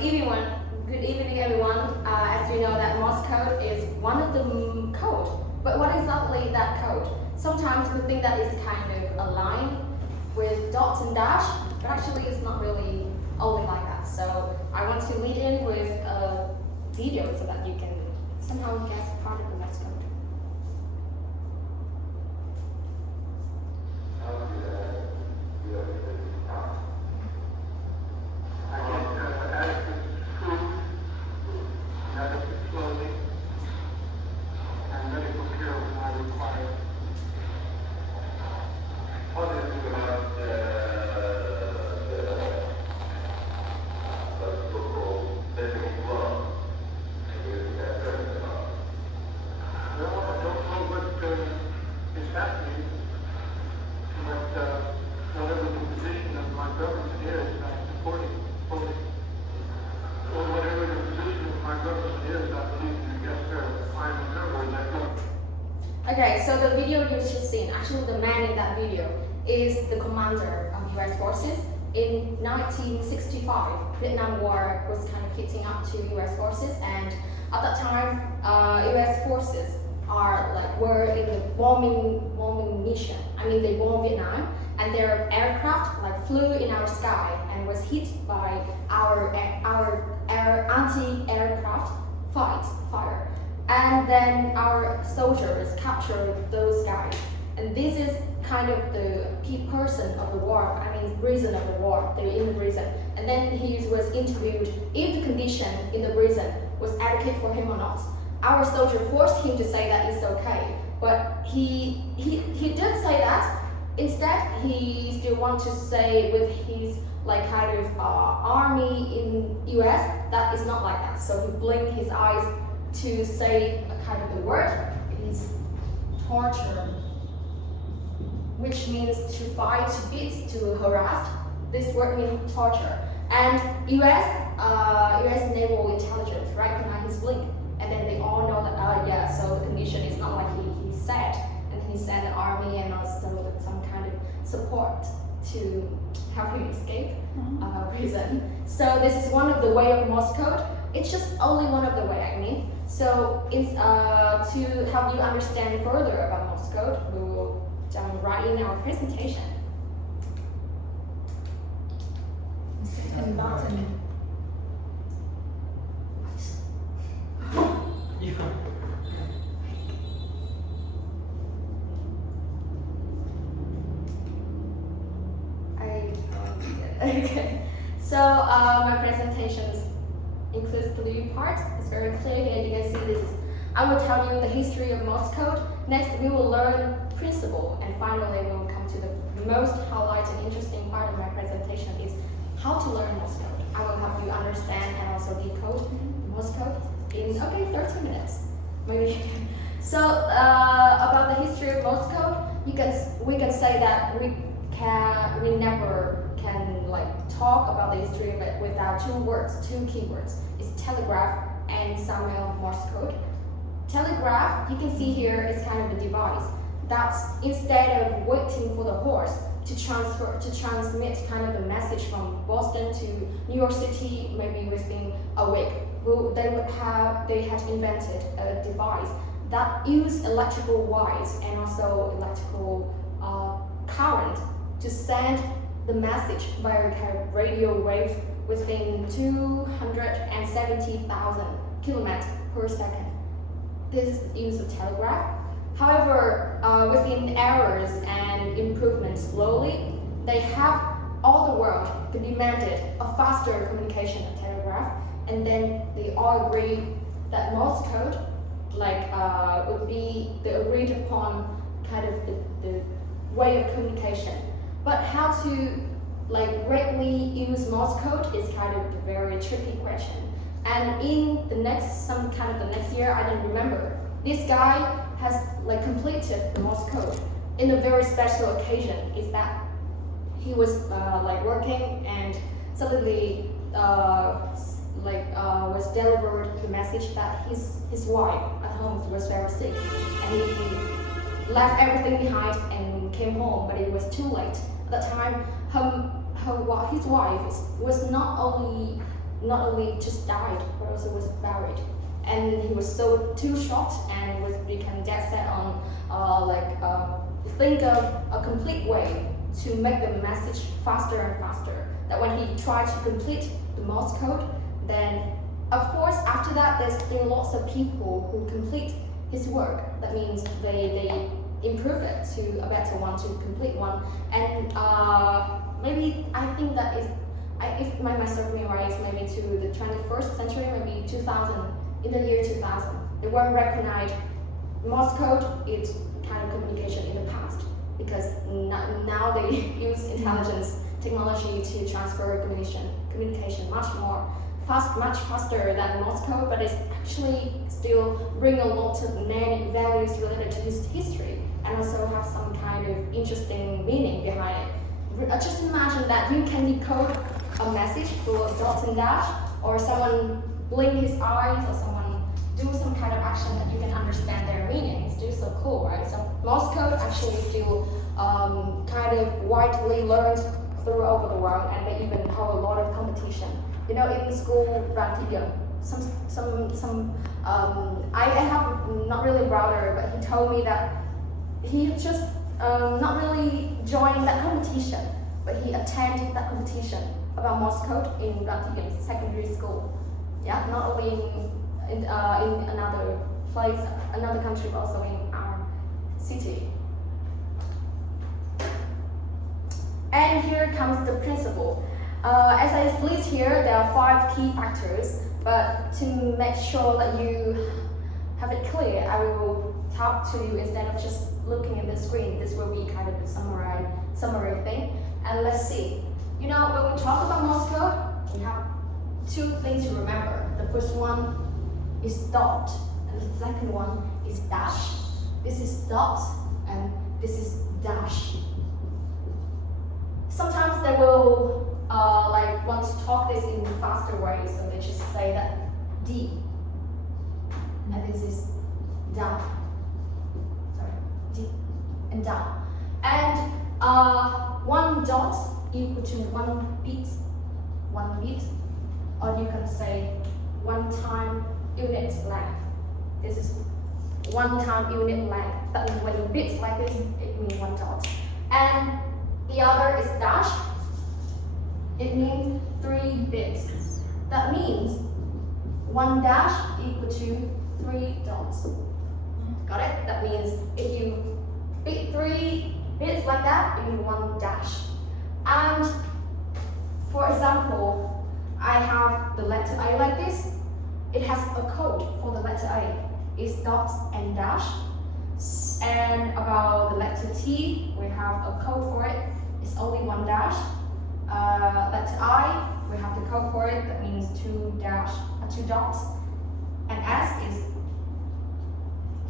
Good evening, everyone. As you know, that Morse code is one of the code. But what exactly that code? Sometimes we think that it's kind of a line with dots and dash, but actually it's not really only like that. So I want to lead in with a video so that you can somehow guess part of the Morse code. Okay, so the video you've just seen, actually the man in that video is the commander of US forces. In 1965, Vietnam War was kind of hitting up to US forces, and at that time, US forces were in the bombing mission. I mean, they bombed Vietnam, and their aircraft flew in our sky and was hit by our anti-aircraft fire. And then our soldiers captured those guys. And this is kind of the key person of the war, reason of the war. They were in the prison. And then he was interviewed if the condition in the prison was adequate for him or not. Our soldier forced him to say that it's okay. But he did say that. Instead, he still wants to say with his army in US that it's not like that. So he blinked his eyes to say a kind of the word. It is torture, which means to fight, to beat, to harass. This word means torture. And US naval intelligence recognize his blink, and then they all know that so the condition is not like he said, and he sent the army and also some kind of support to help him escape prison. So this is one of the way of Morse code. It's just only one of the way, So it's, to help you understand further about Morse code, we will jump right in our presentation. Second button. Okay. So my presentations includes 3 parts. It's very clear here. You can see I will tell you the history of Morse code. Next, we will learn principle, and finally, we will come to the most highlight and interesting part of my presentation is how to learn Morse code. I will help you understand and also decode Morse code in 30 minutes, maybe. So about the history of Morse code, we can say that we never can talk about the history of it without 2 keywords. It's telegraph and Samuel Morse code. Telegraph, you can see here, is kind of a device that's instead of waiting for the horse to transmit kind of the message from Boston to New York City, maybe within a week. They had invented a device that used electrical wires and also electrical current to send the message via radio waves within 270,000 kilometers per second. This is the use of telegraph. However, within errors and improvements slowly, all the world demanded a faster communication of telegraph, and then they all agreed that Morse code would be the agreed upon kind of the way of communication. But how to greatly use Morse code is kind of a very tricky question. And in the next year, I don't remember, this guy has completed the Morse code in a very special occasion. Is that he was working, and suddenly was delivered the message that his wife at home was very sick, and he left everything behind and came home, but it was too late. At that time, his wife was not only not only just died, but also was buried. And he was so too shocked and became dead set on think of a complete way to make the message faster and faster. That when he tried to complete the Morse code, then of course after that there's still lots of people who complete his work. That means they improve it to a better one, to complete one. And maybe I think that is, if my memory right, maybe to the 21st century, maybe 2000, in the year 2000, they weren't recognized Morse code is kind of communication in the past, because now they use intelligence technology to transfer communication much faster than Morse code, but it's actually still bring a lot of values related to his history and also have some kind of interesting meaning behind it. Just imagine that you can decode a message through a dot and dash, or someone blink his eyes, or someone do some kind of action that you can understand their meaning. It's still so cool, right? So Morse code actually is still kind of widely learned through over the world, and they even have a lot of competition. You know, in school, I have not really brother, but he told me that he just not really joined that competition, but he attended that competition about Morse code in Lavender secondary school. Yeah, not only in another place, another country, but also in our city. And here comes the principle. As I split here, there are 5 key factors, but to make sure that you have it clear, I will talk to you instead of just looking at the screen. This will be kind of the summary thing. And let's see. You know, when we talk about Morse code, we have 2 things to remember. The first one is dot, and the second one is dash. This is dot, and this is dash. Sometimes they will want to talk this in a faster way, so they just say that D, and this is da. Sorry, D and da. And 1 dot equal to 1 bit, or you can say 1 time unit length. This is 1 time unit length. That means when you bit like this, it means 1 dot. And the other is dash. It means 3 bits. That means 1 dash equal to 3 dots. Got it? That means if you bit 3 bits like that, it means 1 dash. And for example, I have the letter A like this. It has a code for the letter A. It's dot and dash. And about the letter T, we have a code for it. It's only 1 dash. Letter I, we have the code for it. That means 2 dots. And S is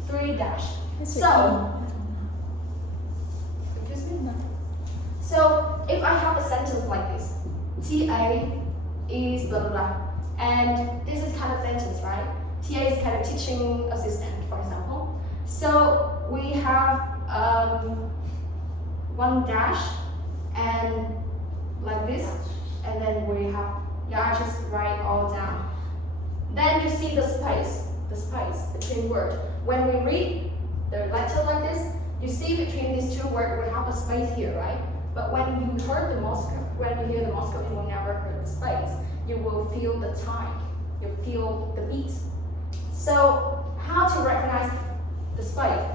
3 dash. So, excuse me. So if I have a sentence like this, TA is blah blah blah, and this is kind of sentence, right? TA is kind of teaching assistant, for example. So we have 1 dash and like this, and then we have, I just write all down. Then you see the space between words. When we read the letter like this, you see between these 2 words we have a space here, right? But when you heard the Morse code, when you hear the Morse code, you will never heard the space. You will feel the time. You feel the beat. So how to recognize the space?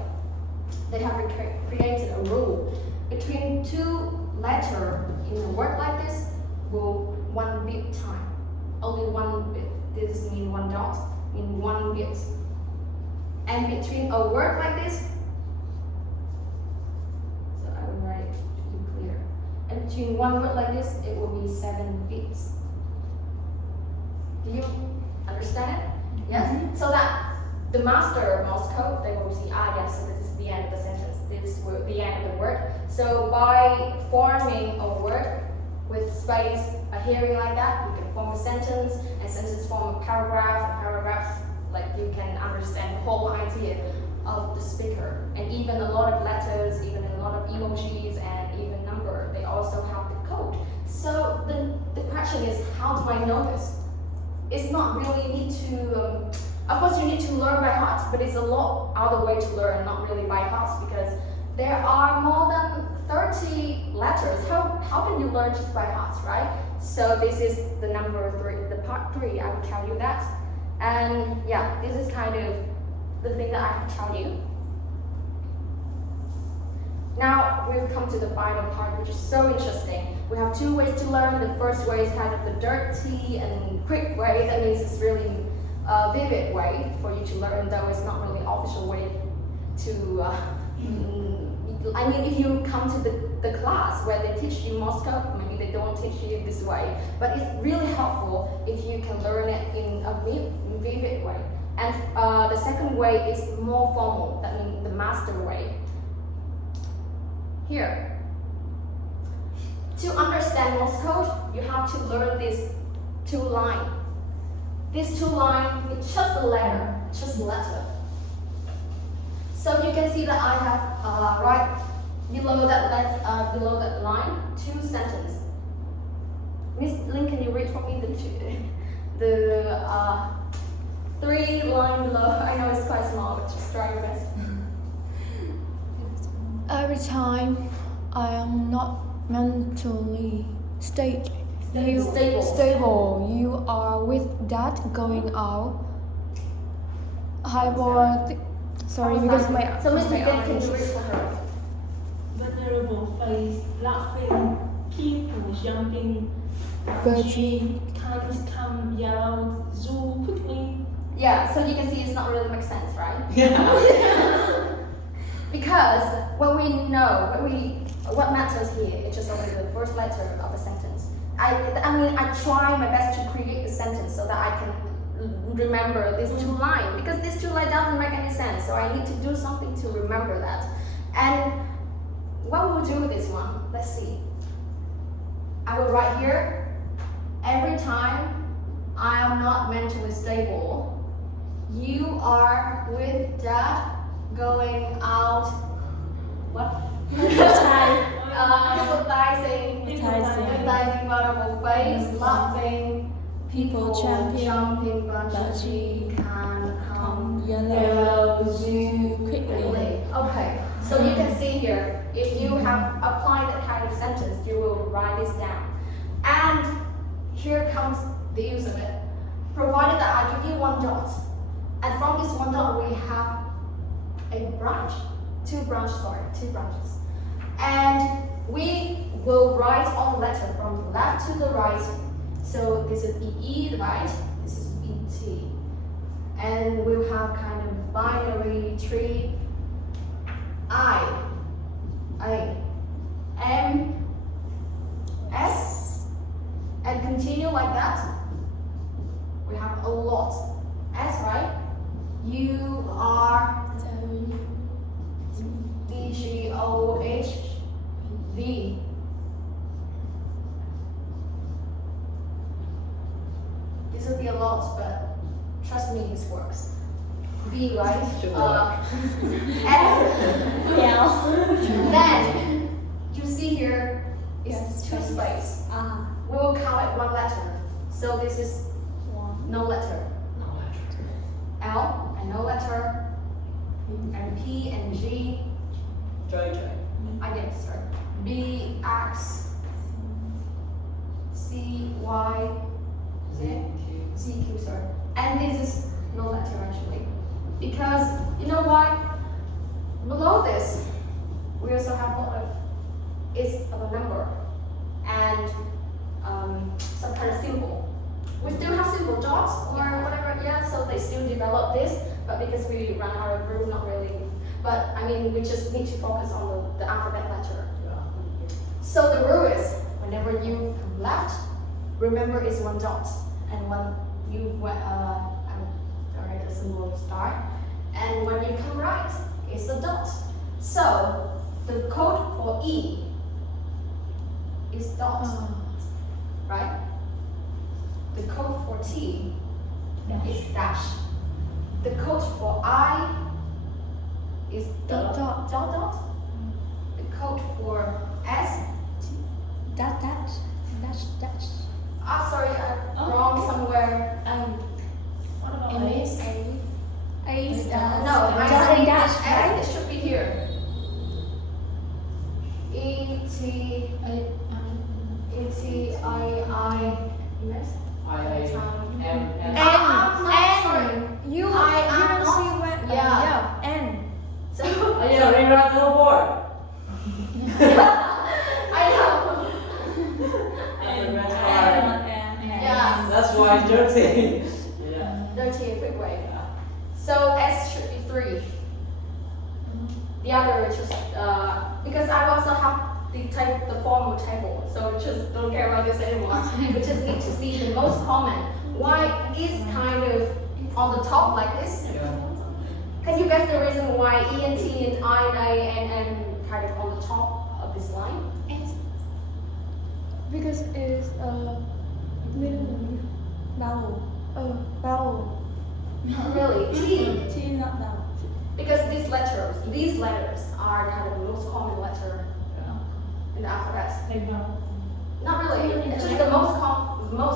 They have created a rule. Between 2 letters in a word like this, will 1 bit time. Only 1 bit. This means 1 dot, means 1 bit. And between a word like this, so I will write to be clear. And between 1 word like this, it will be 7 bits. Do you understand it? Yes? So that the master Morse code, they will see, yes, so this is the end of the sentence. This is the end of the word. So by forming a word with space, a hearing like that, you can form a sentence, and sentence form a paragraph, and paragraph, like you can understand the whole idea of the speaker. And even a lot of letters, even a lot of emojis, and even number, they also have the code. So the question is, how do I know this? it's not really need to. Of course, you need to learn by heart, but it's a lot other way to learn, not really by heart, because there are more than 30 letters. How can you learn just by heart, right? So this is the number 3, the part 3. I will tell you that, and yeah, this is kind of the thing that I have to tell you. Now we've come to the final part, which is so interesting. We have 2 ways to learn. The first way is kind of the dirty and quick way. That means it's really a vivid way for you to learn, though it's not really official way to. I mean, if you come to the class where they teach you Morse code, maybe they don't teach you this way. But it's really helpful if you can learn it in a vivid way. And the second way is more formal. That means the master way. Here, to understand Morse code, you have to learn these 2 lines. These 2 lines, it's just a letter, So you can see that I have right below that line 2 sentences. Miss Lin, can you read for me the 3 lines below? I know it's quite small, but just try your best. Every time I am not mentally stable, you are with that going out. Sorry, because my So Miss Lin, can eyes. you read for her? Venerable face, laughing, people jumping, Virgin. times come yellow, zoo quickly. Yeah, so you can see it's not really make sense, right? Yeah. Because what matters here is just only the first letter of a sentence. I mean, I try my best to create the sentence so that I can remember these 2 lines, because these 2 lines doesn't make any sense. So I need to do something to remember that. And what will do with this one? Let's see. I will write here. Every time I am not mentally stable, you are with dad going out. What? Empathizing, vulnerable face, laughing, People jumping, but bungee, can come yellow zoo quickly. Okay, so you can see here, if you have applied that kind of sentence, you will write this down. And here comes the use of it. Provided that I give you 1 dot, and from this 1 dot we have a branch, 2 branches. And we will write all the letter from left to the right. So this is EE, the right, this is BT. And we'll have kind of binary tree, I, A, M, S, and continue like that. We have a lot. S, right? U, R, D, G, O, H, V. This will be a lot, but trust me, this works. V, right? F, L. Then, you see here is 2 space. We will count it 1 letter. So this is no letter. L and no letter. And P and G. Again, sorry. B, X, C, Y, Z, C, Q, sorry. And this is no letter actually. Because, you know why? Below this, we also have a lot of, it's of a number. And some kind of symbol. We still have simple dots or whatever, yeah, so they still develop this, but because we run out of room, not really. But I mean, we just need to focus on the alphabet letter. So the rule is, whenever you come left, remember it's 1 dot. And when you, the symbol of star. And when you come right, it's a dot. So the code for E is dot, right? The code for T is dash. The code for I is dot dot dot dot. The code for S Dash. sorry, I'm wrong somewhere. Next. I M And you I don't not- see when yeah. and So Oh yeah, rewrite the whole board. I know. That's a red card. Yeah. That's why it's dirty. Yeah. Dirty quick way. So S should be 3. The other is just because I also have the formal table, so just don't care about this anymore. We just need to see the most common. Why is kind of on the top like this? Yeah. Can you guess the reason why ENT and I and M kind of on the top of this line? because it's middle vowel. Vowel. Not really. T. T not vowel. Because these letters are kind of the most common letter in the alphabet. Not really. It's just the most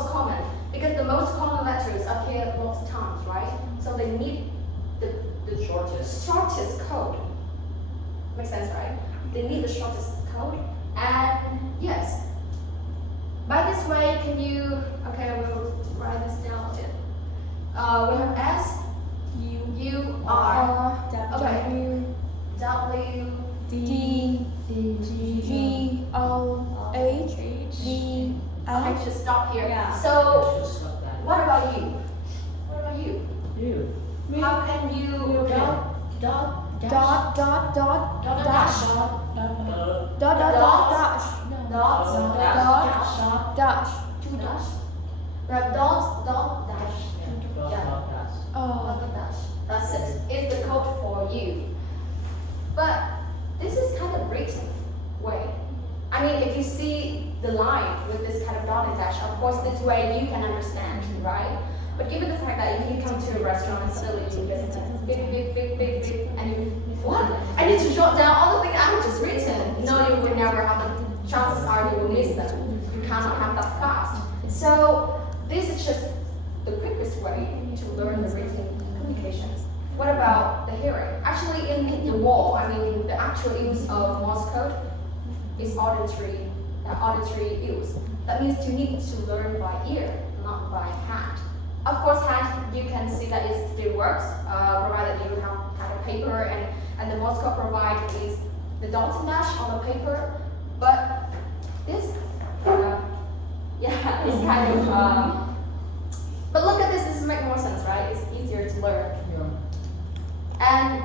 common. Because the most common letters appear lots of times, right? So they need the shortest code. Makes sense, right? They need the shortest code. And yes. By this way, can you? Okay, we'll write this down. We have S, U, R, W W, D G O H D I L. should stop here. Yeah. So, Just like that. what about you? What about you? You. How can you Dot dash dot dash. two dash? We have dot dash. Yeah. Dot dash. That's it. It's the code for you. But this is kind of written way. I mean, if you see the line with this kind of dot and dash, of course, this way you can understand, right? But given the fact that if you come to a restaurant and suddenly you get big, and you, what? I need to jot down all the things I have just written. No, you will never have them. Chances are you will miss them. You cannot have that fast. So this is just the quickest way to learn the written communications. What about the hearing? Actually, in the wall, I mean, the actual use of Morse code is auditory use. That means you need to learn by ear, not by hand. Of course, hand, you can see that it still works, provided you have kind of paper and the Morse code provides is the dots and dash on the paper. But this, it's kind of, but look at this, this makes more sense, right? It's easier to learn. And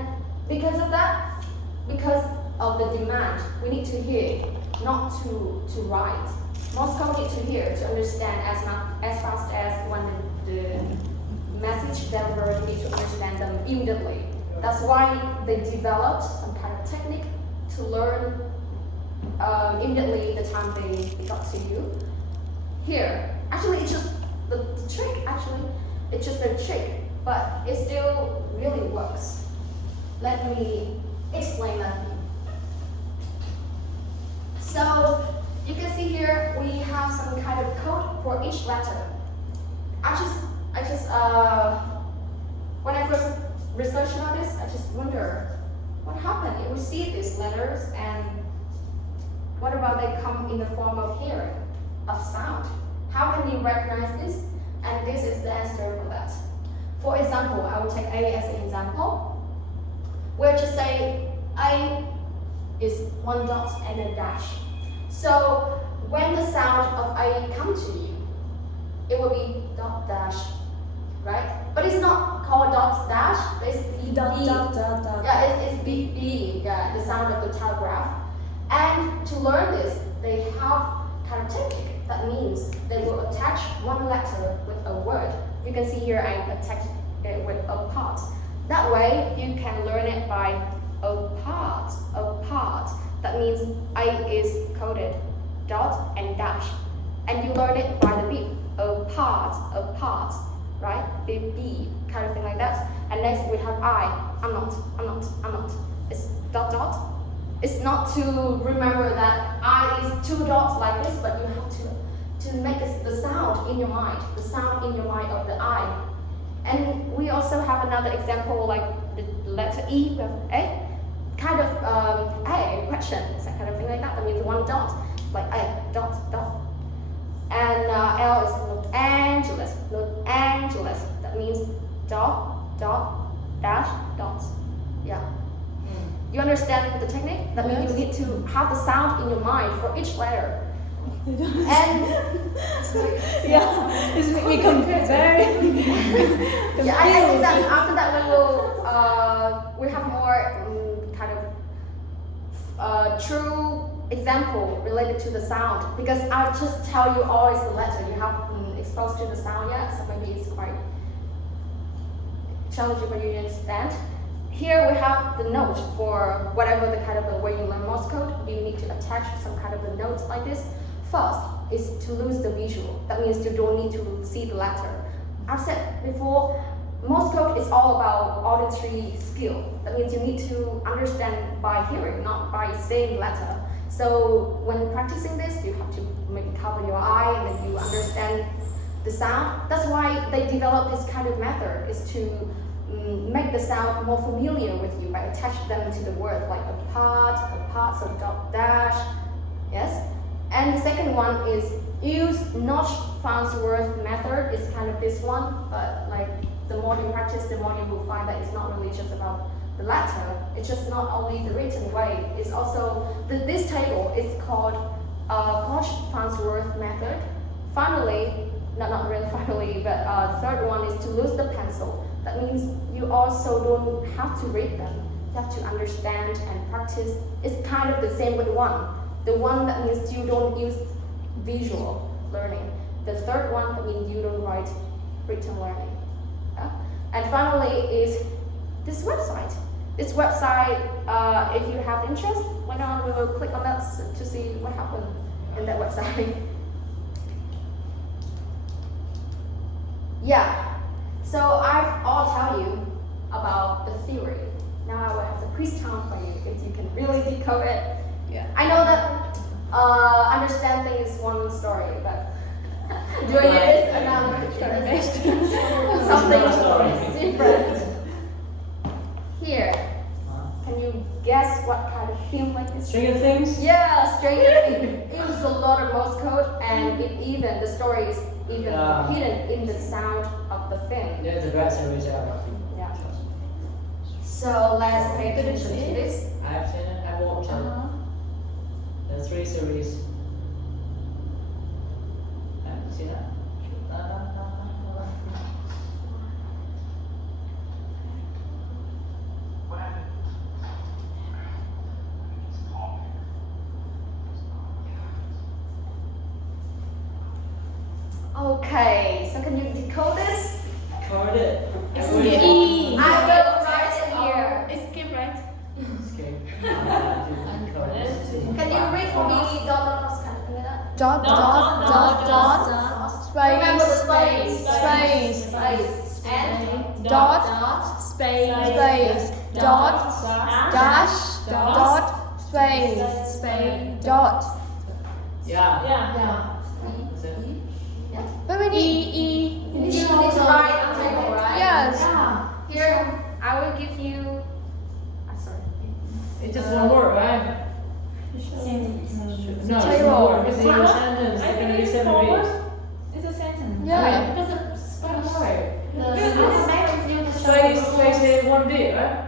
because of that, because of the demand, we need to hear, not to write. Morse code need to hear to understand as fast as when the message delivered, you need to understand them immediately. That's why they developed some kind of technique to learn immediately the time they got to you. Here, actually, it's just the trick. Actually, it's just a trick, but it still really works. Let me explain that. So you can see here we have some kind of code for each letter. When I first researched about this, I just wonder what happened if we see these letters and what about they come in the form of hearing, of sound? How can you recognize this? And this is the answer for that. For example, I will take A as an example. We'll just say A is one dot and a dash. So when the sound of A comes to you, it will be dot dash, right? But it's not called dot dash, it's B. Yeah, it's B, yeah, the sound of the telegraph. And to learn this, they have kind of technique. That means they will attach one letter with a word. You can see here I attached it with a part. That way you can learn it by a part. That means A is coded dot and dash. And you learn it by the beat. A part, right? B, kind of thing like that. And next we have I'm not. It's dot. It's not to remember that I is two dots like this, but you have to make the sound in your mind, of the I. And we also have another example like the letter E with A, kind of a question, it's that kind of thing like that. That means one dot, like A, dot. And L is Los Angeles. Los Angeles. That means dot, dot, dash, dot. Yeah. You understand the technique? That means you need to have the sound in your mind for each letter. And Yeah, it's make me confused. Very yeah, I think that after that we have more kind of true example related to the sound, because I just tell you always the letter. You haven't exposed to the sound yet, so maybe it's quite challenging for you to understand. Here we have the note for whatever the kind of the way you learn Morse code. You need to attach some kind of a note like this. First is to lose the visual. That means you don't need to see the letter. I've said before, Morse code is all about auditory skill. That means you need to understand by hearing, not by saying letter. So when practicing this, you have to maybe cover your eye and then you understand the sound. That's why they developed this kind of method, is to make the sound more familiar with you by attaching them to the word, like a part, so dot dash, yes. And the second one is use Notch-Farnsworth method. It's kind of this one, but like the more you practice, the more you will find that it's not really just about the letter. It's just not only the written way. It's also this table is called Notch-Farnsworth method. Finally, not really finally, but the third one is to lose the pencil. That means you also don't have to read them. You have to understand and practice. It's kind of the same with one. The one that means you don't use visual learning. The third one that means you don't write written learning. Yeah? And finally is this website. This website, if you have interest, why not we will click on that to see what happened in that website. Yeah. So I'll tell you about the theory. Now I will have the quiz time for you if you can really decode it. Yeah. I know that understanding is one story, but doing it is another. Something different. Here, can you guess what kind of film like this? Stranger Things? Yeah, Stranger Things. It was a lot of Morse code, and the story is even hidden in the sound of the film. Yeah, the great series ever. Yeah. So let's pay attention to this. I've seen it, I've watched it. The 3 series. Have you seen that? Okay, so can you decode this? Covered it. It's I wish- E. I will write it here. It's skip, right? Escape. Can you read for me? Dot, kind of thing like that. Dot, Remember the space, space. space, Space. And dot, space, dot, dash, dot, space, dot. Yeah. Yeah. That's it. But we need You need to write on table, right? Yes. Yeah. Here, I will give you. Sorry. It's just one word, right? No, it's Table. one word. It's in a sentence. It's gonna be 7 beats. It's a sentence. Yeah. Because it's one word. Space is 1 beat, right?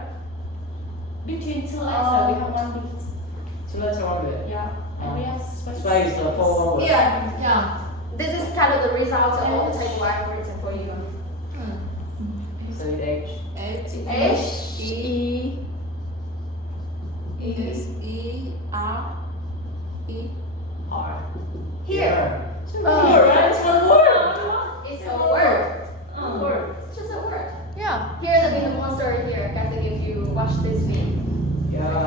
Between two letters, we have one beat. So that's 1 beat. Yeah. And we have space. Space for 1 word. Yeah. This is kind of the result of all the table I've written for you. So H. H, E, R. Here. Right? It's 1 word. It's a word. Word. It's just a word. yeah. Here, the monster here. I have to give you watch this video. Yeah.